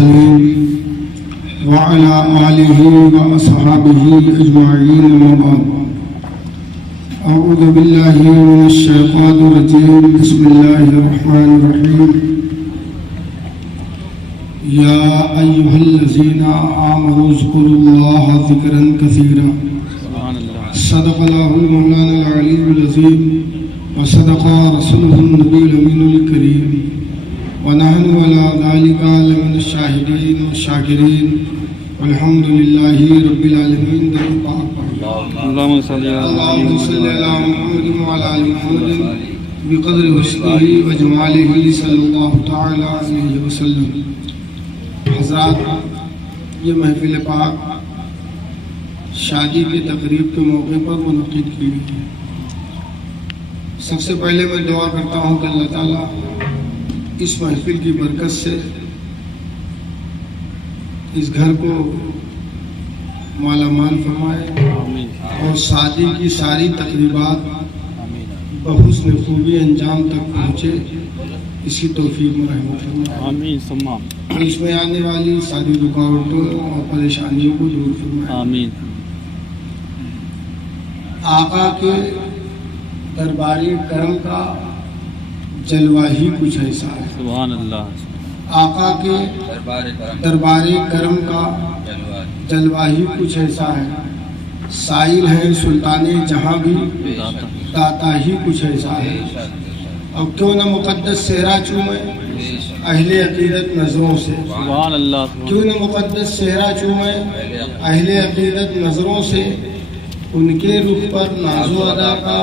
المرسلين وعلى آله وأصحابه أجمعين أما بعد أعوذ بالله من الشيطان الرجيم بسم الله الرحمن الرحيم يا أيها الذين آمنوا اذكروا الله ذكرا كثيرا صدق الله المولانا العلي العظيم وصدق رسوله النبي الأمين الكريم ونحن على ذلك لمن الشاهدين والشاكرين والحمد لله رب العالمين. اللهم صل على محمد وعلى آل محمد بقدر حسنه وجماله صلی اللہ تعالی علیہ وسلم. حضرات، یہ محفل پاک شادی کی تقریب کے موقع پر منعقد کی گئی ہے. سب سے پہلے میں دعا کرتا ہوں کہ اللہ تعالیٰ اس محفل کی برکت سے اس گھر کو مالا مال فرمائے اور شادی کی ساری تقریبات بحسن خوبی انجام تک پہنچے، اس کی توفیق میں رحمت فرمائے. اس میں آنے والی ساری رکاوٹوں اور پریشانیوں کو دور فرمائے. آمین. آقا کے درباری کرم کا جلوہ ہی کچھ ایسا ہے. سبحان اللہ. آقا کے درباری کرم کا جلوہ ہی کچھ ایسا ہے. سائل ہے سلطان جہاں بھی داتا ہی کچھ ایسا ہے. اب کیوں نہ مقدس صحرا چومے اہل عقیدت نظروں سے. سبحان اللہ. کیوں نہ مقدس صحرا چومے اہل عقیدت نظروں سے. ان کے رخ پر ناز و ادا کا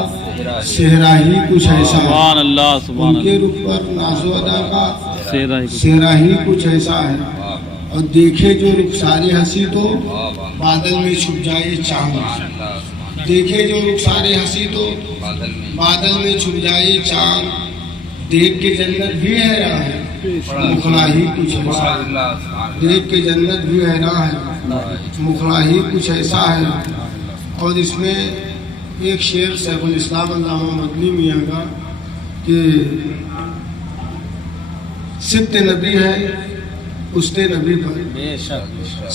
صحرا ہی کچھ ایسا ہے. سبحان اللہ. ان کے رخ پر ناز و ادا کا صحرا ہی کچھ ایسا ہے. اور دیکھے جو رخسار ہنسی تو بادل میں چھپ جائے چاند. دیکھے جو رخسار ہنسی تو بادل میں چھپ جائے چاند. دیکھ کے جنت بھی حیراں ہے مخلا ہی کچھ ایسا ہے. دیکھ کے جنت بھی حیراں ہے مخلا ہی کچھ ایسا ہے. اور اس میں ایک شعر شیخ الاسلام علامہ مدنی میاں کا کہ سبت نبی ہے پشت نبی پر.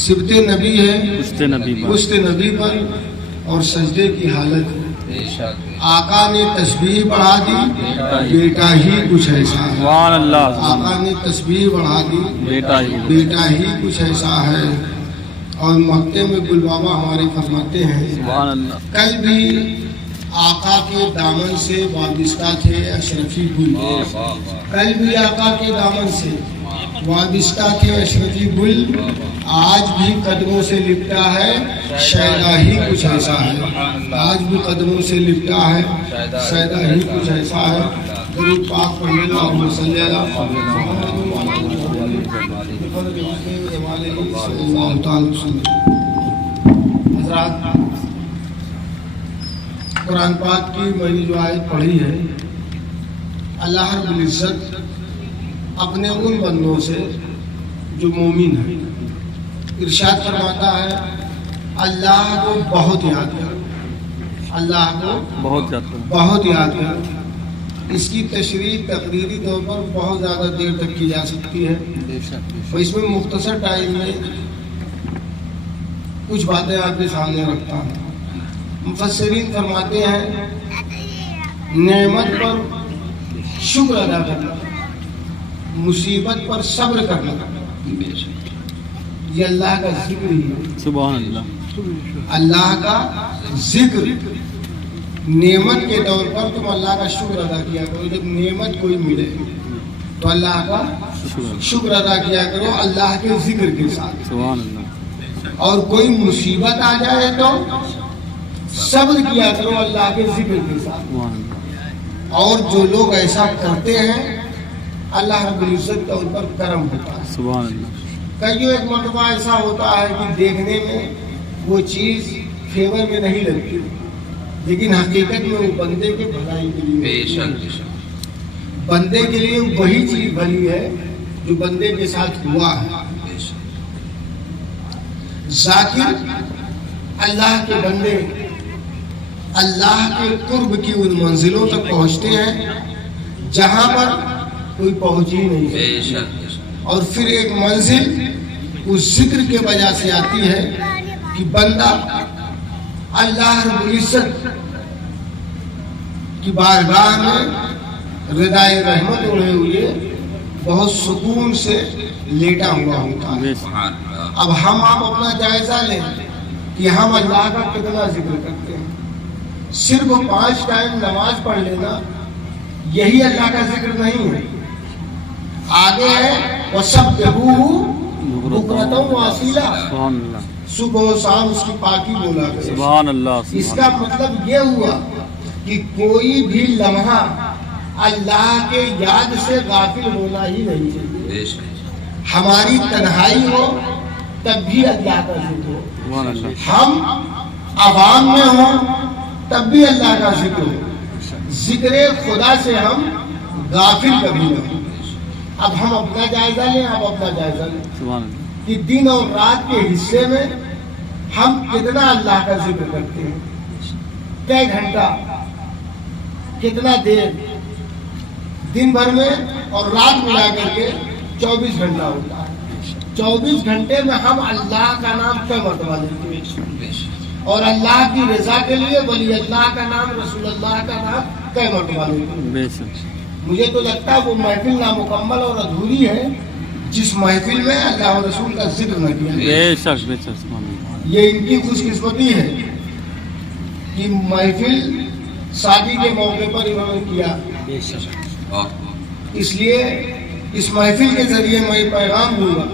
سبت نبی ہے پشت نبی پر اور سجدے کی حالت ہے. آقا نے تسبیح بڑھا دی بیٹا ہی کچھ ایسا ہے. آقا نے تسبیح بڑھا دی بیٹا ہی کچھ ایسا ہے. اور مکے میں گل بابا ہمارے فرماتے ہیں کل بھی آقا کے دامن سے وابستہ تھے اشرفی گل. کل بھی آقا کے دامن سے وابستہ تھے اشرفی گل. آج بھی قدموں سے لپٹا ہے شیدا ہی کچھ ایسا ہے. آج بھی قدموں سے لپٹا ہے شیدا ہی کچھ ایسا ہے. درود پاک پڑھنے اللہم صلی اللہ حضرات، قرآن پاک کی میں نے جو آیت پڑھی ہے، اللہ رب العزت اپنے ان بندوں سے جو مومن ہیں ارشاد فرماتا ہے اللہ کو بہت یاد کر. اللہ کو بہت یاد کر. اس کی تشریح تقریری طور پر بہت زیادہ دیر تک کی جا سکتی ہے. اس میں مختصر ٹائم میں کچھ باتیں آپ کے سامنے رکھتا ہوں. مفسرین فرماتے ہیں نعمت پر شکر ادا کرنا، مصیبت پر صبر کرنا، یہ اللہ کا ذکر ہی ہے. سبحان اللہ. اللہ کا ذکر. نعمت کے طور پر تم اللہ کا شکر ادا کیا کرو. جب نعمت کوئی ملے تو اللہ کا شکر ادا کیا کرو اللہ کے ذکر کے ساتھ. سبحان اللہ. اور کوئی مصیبت آ جائے تو صبر کیا کرو اللہ کے ذکر کے ساتھ. اور جو لوگ ایسا کرتے ہیں اللہ رب العزت کا ان پر کرم ہوتا ہے. سبحان اللہ. کئیوں ایک مرتبہ ایسا ہوتا ہے کہ دیکھنے میں وہ چیز فیور میں نہیں لگتی لیکن حقیقت میں وہ بندے کے بھلائی کے لیے بندے کے لیے وہی چیز بھلی ہے جو بندے کے ساتھ ہوا ہے. ذاکر اللہ کے بندے اللہ کے قرب کی ان منزلوں تک پہنچتے ہیں جہاں پر کوئی پہنچ ہی نہیں. اور پھر ایک منزل اس ذکر کے وجہ سے آتی ہے کہ بندہ اللہ رب العزت کی بارگاہ میں ردائے رحمت اڑے ہوئے بہت سکون سے لیٹا ہوا ہوتا ہے۔ اب ہم آپ اپنا جائزہ لیں کہ ہم اللہ کا کتنا ذکر کرتے ہیں۔ صرف 5 ٹائم نماز پڑھ لینا یہی اللہ کا ذکر نہیں ہے۔ آگے ہے وَسَبِّحُوهُ بُكْرَةً وَأَصِيلًا، سبحان اللہ، صبح و شام اس کی پاکی بولا کرے۔ سبحان اللہ، اس کا مطلب یہ ہوا کہ کوئی بھی لمحہ اللہ کے یاد سے غافل ہونا ہی نہیں چاہیے۔ ہماری تنہائی ہو تب بھی اللہ کا ذکر ہو، سبحان اللہ، ہم عوام میں ہوں تب بھی اللہ کا ذکر ہو، ذکر خدا سے ہم غافل کبھی نہ ہوں۔ اب ہم اپنا جائزہ لیں، اب اپنا جائزہ لیں سبحان اللہ، کہ دن اور رات کے حصے میں ہم کتنا اللہ کا ذکر کرتے ہیں، کئی گھنٹہ، کتنا دیر، دن بھر میں اور رات ملا کر کے 24 گھنٹہ ہوتا ہے۔ 24 گھنٹے میں ہم اللہ کا نام کئی مرتبہ لیتے ہیں، اور اللہ کی رضا کے لیے ولی اللہ کا نام، رسول اللہ کا نام کئی مرتبہ لیتے ہیں۔ بے شک، مجھے تو لگتا ہے وہ محفل نامکمل اور ادھوری ہے جس محفل میں اللہ اور رسول کا ذکر نہ کیا جائے۔ بے شک، بے شک، سبحان اللہ، یہ ان کی خوش قسمتی ہے کہ محفل شادی کے موقع پر انہوں نے کیا۔ اس لیے اس محفل کے ذریعے میں یہ پیغام دوں گا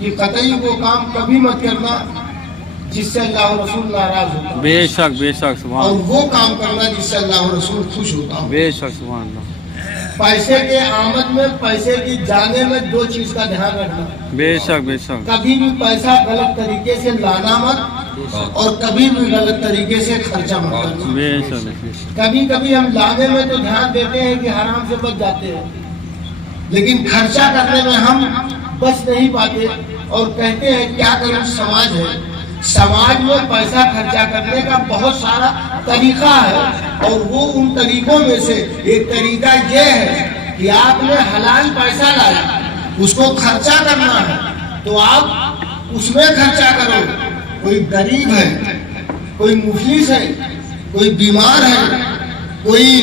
کہ قطعی وہ کام کبھی مت کرنا جس سے اللہ و رسول ناراض ہوتا ہے، بے شک، بے شک، سبحان اور اللہ، وہ کام کرنا جس سے اللہ و رسول خوش ہوتا ہو۔ بے شک، سبحان اللہ، پیسے کے آمد میں، پیسے کی جانے میں 2 چیز کا دھیان رکھنا، بے شک، بے شک، کبھی بھی پیسہ غلط طریقے سے لانا مت، اور کبھی بھی غلط طریقے سے خرچہ مت کرنا۔ بے شک، بے شک، کبھی کبھی ہم لانے میں تو دھیان دیتے ہیں کہ حرام سے بچ جاتے ہیں، لیکن خرچہ کرنے میں ہم بچ نہیں پاتے اور کہتے ہیں کیا کروں، سماج ہے، سماج میں پیسہ خرچہ کرنے کا بہت سارا طریقہ ہے، اور وہ ان طریقوں میں سے ایک طریقہ یہ ہے کہ آپ نے حلال پیسہ لایا، اس کو خرچا کرنا ہے تو آپ اس میں خرچا کرو۔ کوئی غریب ہے، کوئی مفلس ہے، کوئی بیمار ہے، کوئی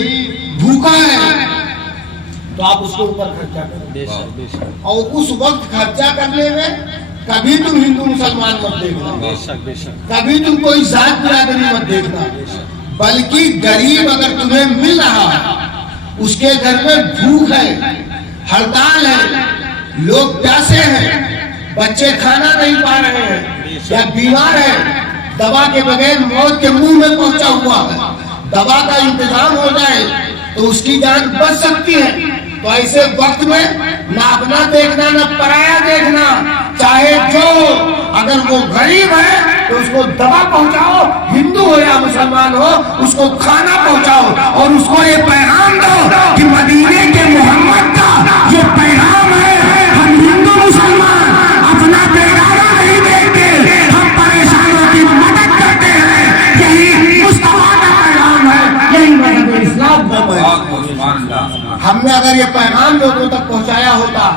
بھوکا ہے، تو آپ اس کے اوپر خرچا کرو۔ بے شک، بے شک، اور اس وقت خرچہ کرنے میں کبھی تم ہندو مسلمان مت دیکھنا، بے شک، بے شک، کبھی تم کوئی ذات برادری مت دیکھنا، بلکہ غریب اگر تمہیں مل رہا ہے، اس کے گھر میں بھوک ہے، ہڑتال ہے، لوگ پیاسے ہیں، بچے کھانا نہیں پا رہے ہیں، یا بیمار ہے، دوا کے بغیر موت کے منہ میں پہنچا ہوا ہے، دوا کا انتظام ہو جائے تو اس کی جان بچ سکتی ہے، تو ایسے وقت میں نہ اپنا دیکھنا نہ پرایا دیکھنا، چاہے جو اگر وہ غریب ہے تو اس کو دوا پہنچاؤ، ہندو ہو یا مسلمان ہو اس کو کھانا پہنچاؤ، اور اس کو یہ پیغام دو کہ مدینے کے محمد کا یہ پیغام ہے، ہم ہندو مسلمان اپنا بیگانہ نہیں دیکھتے، ہم پریشانوں کی مدد کرتے ہیں، یہی مصطفیٰ کا پیغام ہے، یہی مذہب اسلام کا پیغام ہے۔ ہم نے اگر یہ پیغام لوگوں تک پہنچایا ہوتا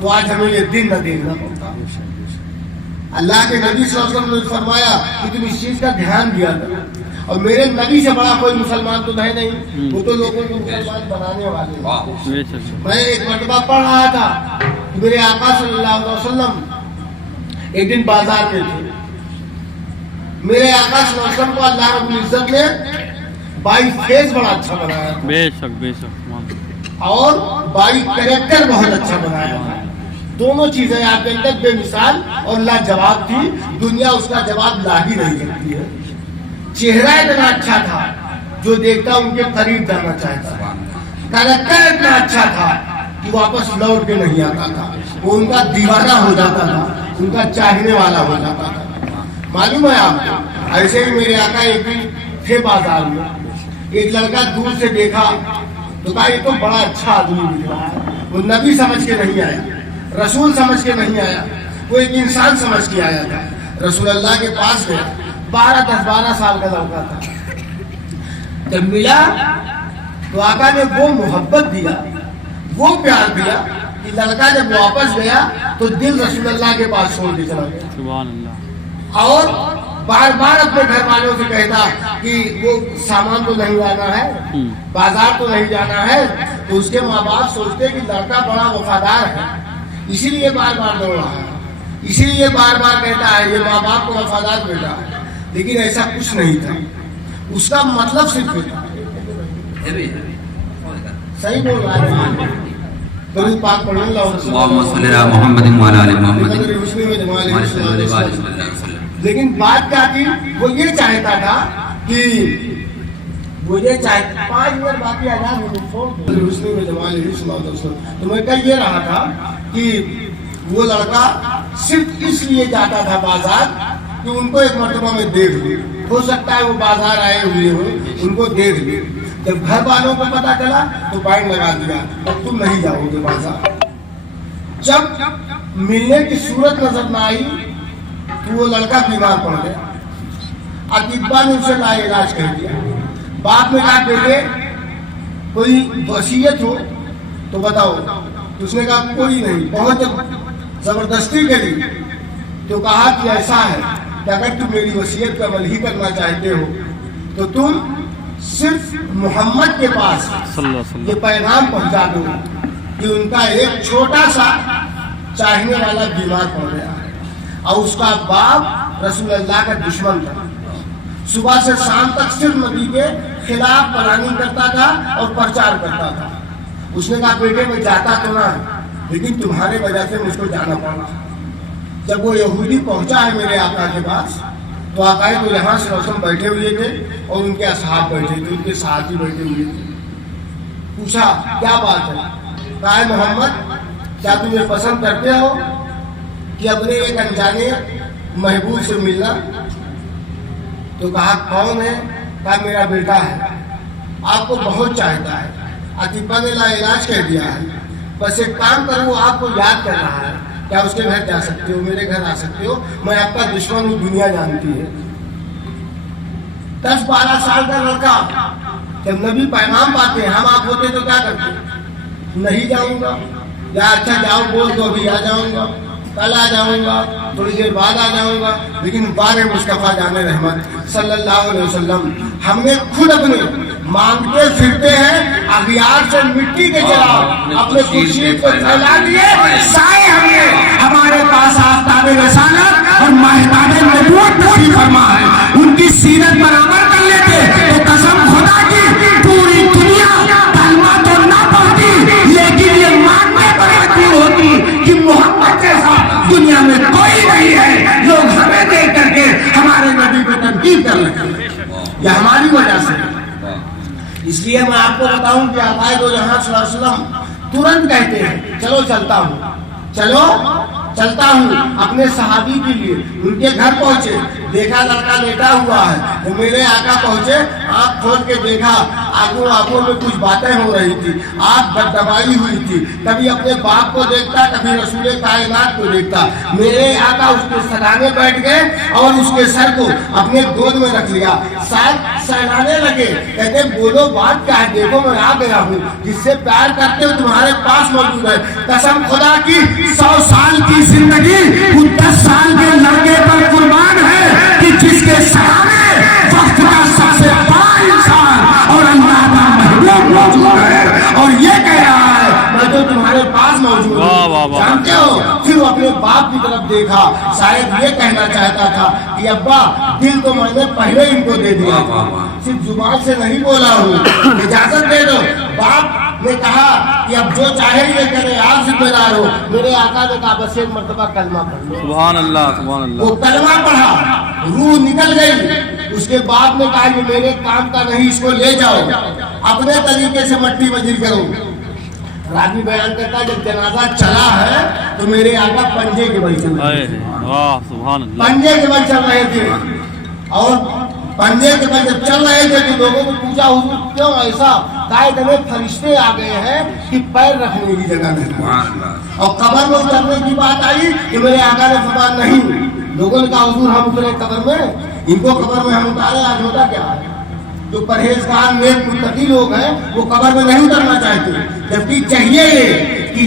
تو آج ہمیں یہ دن نہ دیکھنا پڑتا۔ اللہ کے نبی صلی اللہ علیہ وسلم نے فرمایا کہ تم اس چیز کا دھیان دیا کرو، اور میرے نبی سے بڑا کوئی مسلمان تو ہے نہیں، وہ تو لوگوں کو مسلمان بنانے والے ہیں۔ بے شک، میں ایک مرتبہ پڑھ رہا تھا کہ میرے آقا صلی اللہ علیہ وسلم ایک دن بازار میں تھے، میرے آقا صلی اللہ علیہ وسلم کو اللہ رب العزت نے بائی فیس بڑا اچھا بنایا تھا، بے شک، بے شک، سبحان اللہ، اور بائی کریکٹر بہت اچھا بنایا تھا۔ دونوں چیزیں آپ کے اندر بے مثال اور لاجواب تھی، دنیا اس کا جواب لا ہی نہیں سکتی ہے۔ چہرہ اتنا اچھا تھا جو دیکھتا ان کے قریب جانا چاہتا، کریکٹر اتنا اچھا تھا کہ واپس لوٹ کے نہیں آتا تھا، وہ ان کا دیوانہ ہو جاتا تھا، ان کا چاہنے والا ہو جاتا تھا۔ معلوم ہے آپ کو، ایسے ہی میرے آقا ایک دن تھے بازار میں، ایک لڑکا دور سے دیکھا تو کہا یہ تو بڑا اچھا آدمی دکھ رہا ہے۔ وہ نبی سمجھ کے نہیں آیا، رسول سمجھ کے نہیں آیا، وہ ایک انسان سمجھ کے آیا تھا۔ رسول اللہ کے پاس گیا، 12 سال کا لڑکا تھا۔ جب ملا تو آقا نے وہ محبت دیا، وہ پیار دیا کہ لڑکا جب واپس گیا تو دل رسول اللہ کے پاس چھوڑ کے چلا گیا. سبحان اللہ. اور بار بار اپنے گھر والوں سے کہتا کہ وہ سامان تو نہیں لانا ہے, بازار تو نہیں جانا ہے. تو اس کے ماں باپ سوچتے کہ لڑکا بڑا وفادار ہے, اسی لیے بار بار دوڑ رہا ہے, اسی لیے بار بار کہتا ہے یہ ماں باپ کو وفادار بیٹا ہے. لیکن ایسا کچھ نہیں تھا, اس کا مطلب صرف تھا. صحیح بول رہا ہے. درود پاک پڑھیں اللہم صلی علی محمد وعلی آل محمد. لیکن بات کیا تھی, وہ یہ چاہتا تھا کہ وہ یہ چاہتا 5 منٹ باقی آزاد تو میں کہہ یہ رہا تھا کہ وہ لڑکا صرف اس لیے جاتا تھا بازار کہ ان کو ایک مرتبہ میں دیکھ لوں, ہو سکتا ہے وہ بازار آئے ہوئے ہو, ان کو دیکھ لوں. جب گھر والوں کو پتا چلا تو بائنڈ لگا دیا, اب تم نہیں جاؤ گے بازار. جب ملنے کی صورت نظر نہ آئی تو وہ لڑکا بیمار پڑ گیا. اطباء نے اسے لا علاج کر دیا. باپ نے کہا بیٹے کوئی وصیت ہو تو بتاؤ. اس نے کہا کوئی نہیں. بہت زبردستی کری تو کہا کہ ایسا ہے کہ اگر تم میری وصیت کا عمل ہی کرنا چاہتے ہو تو تم صرف محمد کے پاس یہ پیغام پہنچا دو کہ ان کا ایک چھوٹا سا چاہنے والا بیمار پڑ گیا ہے اور اس کا باپ رسول اللہ کا دشمن تھا. صبح سے شام تک صرف نبی کے خلاف پلاننگ کرتا تھا اور پرچار کرتا تھا. اس نے کہا بیٹے میں جاتا تو نہ, لیکن تمہارے وجہ سے مجھ کو جانا پڑا. جب وہ یہودی پہنچا ہے میرے آقا کے پاس تو آقا تو یہاں سے رسم بیٹھے ہوئے تھے اور ان کے اصحاب بیٹھے تھے, ان کے ساتھی بیٹھے ہوئے تھے. پوچھا کیا بات ہے؟ کہا محمد کیا تم یہ پسند کرتے ہو کہ اپنے ایک انجانے محبوب سے ملنا؟ تو کہا کون ہے؟ کہا میرا بیٹا ہے, آپ کو بہت چاہتا ہے. اطباء نے لا علاج کہہ دیا ہے, بس ایک کام کرو وہ آپ کو یاد کر رہا ہے, کیا اس کے گھر جا سکتے ہو, میرے گھر آ سکتے ہو, میں آپ کا دشمن ہوں, دنیا جانتی ہے. 10-12 سال کا لڑکا جب نبی پیغام پاتے ہیں, ہم آپ ہوتے تو کیا کرتے؟ نہیں جاؤں گا, یا اچھا جاؤ بول دو ابھی آ جاؤں گا, کل آ جاؤں گا, تھوڑی دیر بعد آ جاؤں گا. لیکن بار مصطفیٰ جان رحمت صلی اللہ علیہ وسلم ہم نے خود اپنے مانگتے پھرتے ہیں اغیار سے مٹی کے جلا اپنے خورشید کو پھیلا دیے. سائے ہم نے ہمارے پاس آفتاب رسالت اور ماہتاب نبوت نصیب فرما ہے. ان کی سیرت پر عمل کر لیتے تو قسم خدا کی پوری دنیا کلمہ تو نہ پڑھتی, لیکن یہ ماننے پر مجبور ہوتی کہ محمد جیسا دنیا میں کوئی نہیں ہے. لوگ ہمیں دیکھ کر کے ہمارے نبی کو تنقید کر رہے ہیں, یہ ہماری وجہ سے. اس لیے میں آپ کو بتاؤں کہ آقا دو جہاں صلی اللہ علیہ وسلم ترنت کہتے ہیں چلو چلتا ہوں, چلو چلتا ہوں. اپنے صحابی کے لیے ان کے گھر پہنچے, دیکھا لڑکا لیٹا ہوا ہے. وہ میرے آقا پہنچے, آنکھ کھول کے دیکھا, آنکھوں میں کچھ باتیں ہو رہی تھی, آنکھ دبائی ہوئی تھی. کبھی اپنے باپ کو دیکھتا, کبھی رسول کائنات کو دیکھتا. میرے آقا اس کے سرانے بیٹھ گئے اور اس کے سر کو اپنے گود میں رکھ لیا, ساتھ سہلانے لگے. کہتے بولو بات کیا ہے, دیکھو میں آ گیا ہوں, جس سے پیار کرتے ہو تمہارے پاس موجود ہے. قسم خدا کی 100 سال کی زندگی 10 سال کے لڑکے پر قربان ہے کہ جس کے سامنے وقت کا سب سے بڑا انسان اور اللہ کا محبوب موجود ہے, اور یہ کہہ رہا ہے میں تو تمہارے پاس موجود ہوں. جانتے ہو پھر وہ اپنے باپ کی طرف دیکھا, شاید یہ کہنا چاہتا تھا کہ ابا دل تو میں نے پہلے ان کو دے دیا تھا, صرف زبان سے نہیں بولا ہوں, اجازت دے دو. باپ نے کہا کہ اب جو چاہے یہ کرے, آپ ذمہ دار ہو. میرے آقا نے کہا بس ایک مرتبہ کلمہ پڑھ لو. سبحان اللہ, سبحان اللہ. وہ کلمہ پڑھا, روح نکل گئی. اس کے بعد نے کہا کہ میرے کام کا نہیں, اس کو لے جاؤ, اپنے طریقے سے مٹی وزیر کرو. راوی بیان کرتا ہے جب جنازہ چلا ہے تو میرے آقا پنجے کے بل چل رہے تھے, سبحان اللہ, پنجے کے بل چل رہے تھے. اور پنجے کے بل جب چل رہے تھے تو لوگوں نے پوچھا حضور کیوں ایسا؟ قائد میں فرشتے آ گئے ہیں کہ پیر رکھنے کی جگہ نہیں. اور قبر میں اترنے کی بات آئی کہ میرے آقا نے فرمایا نہیں. لوگوں نے کہا حضور ہم اترے قبر میں, ان کو قبر میں ہم اتارے, آج ہوتا کیا ہے؟ جو پرہیزگار نیک متقی لوگ ہیں وہ قبر میں نہیں اترنا چاہتے, جبکہ چاہیے یہ کہ